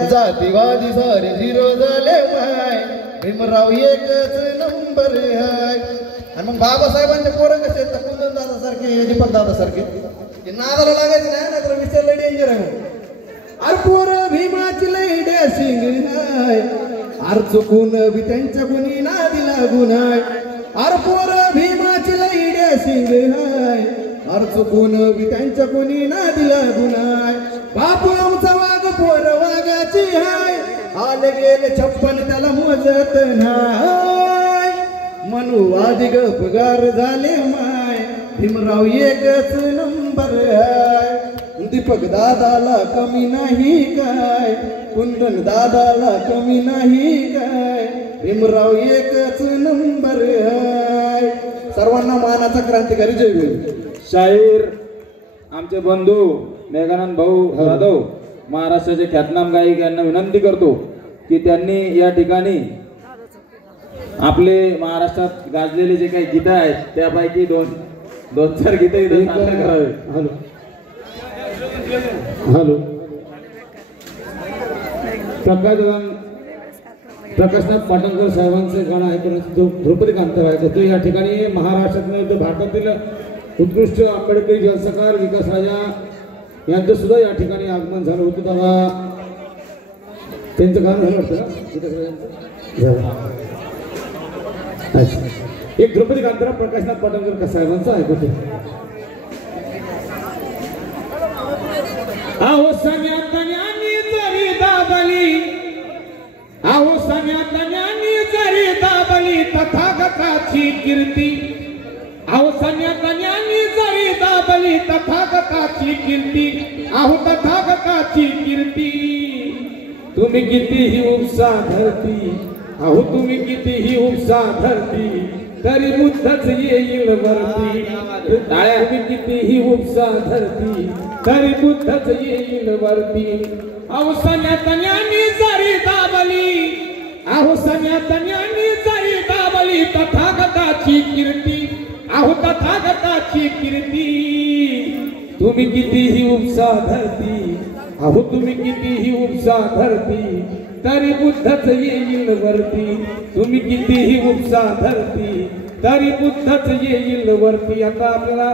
जातीवादी सारे झिरो झाले माय भीमराव एकच नंबर हाय। आणि मग बाबासाहेबांचे पोरं कसे आहेत कुंदन दादा सारखे दीपक दादा सारखे ते नादाला लागायचं नाही ना तर विषय लय डेंजर आहे। अरे पोरं भीमाची लय डॅशिंग हाय अर चुकून बी त्यांच्या गुणी नादी लागून हाय। अरे पोरं भीमाची लय डॅशिंग हाय अर चुकून बी त्यांच्या गुणी नादी लागून हाय। बापू आमचा वाघ पोर वाघाची हाय आले गेले 56 त्याला मोजत नाय। मनुवादी गपगार झाले माय भीमराव एकच नंबर हाय। दीपक दादाला कमी नाही काय कुंदन दादाला कमी नाही काय भीमराव एकच नंबर हाय। सर्वांना मानाचा क्रांतिकारी जय भीम। शाहीर आमचे बंधू मेघानंद भाऊ जाधव महाराष्ट्राचे ख्यातनाम गायक यांना विनंती करतो की त्यांनी या ठिकाणी आपले महाराष्ट्रात गाजलेले जे काही गीत आहेत त्यापैकी दोन चार गीत इथे सादर करावे। हॅलो हॅलो प्रकाशनाथ पाटणकर साहेबांचे गाणं ऐकण्याचं ध्रुपदी कांतर आहे तो या ठिकाणी महाराष्ट्रातील भारतातील उत्कृष्ट आंबेडकरी जलसकार विकास राजा यांचं सुद्धा या ठिकाणी आगमन झालं होतं तेव्हा त्यांचं गाणं झालं होतं ना। एक ध्रुपदी कांतर प्रकाशनाथ पाटणकर साहेबांचं ऐकतो। आहो सगळ्यात ज्ञानी जरी दाबली आहो सगळ्यात ज्ञानी जरी दाबली तथागताची कीर्ती आहो सगळ्यात ज्ञानी जरी दाबली तथागताची कीर्ती आहो तथागताची कीर्ती तुम्ही कितीही उपसा धरती आहो तुम्ही कितीही उपसा धरती तरी बुद्धच येईल वरती तुम्ही कितीही उपसा धरती तरी बुद्धच येईल वरती। अहो सगळ्यात ज्ञानी जरी दाबली अहो सगळ्यात ज्ञानी जरी दाबली तथागताची कीर्ती अहो तथागताची कीर्ती तुम्ही कितीही उपसा धरती अहो तुम्ही कितीही उपसा धरती तरी बुद्धच येईल वरती तुम्ही कितीही उपसा धरती तरी बुद्धच येईल वरती। आता आपल्याला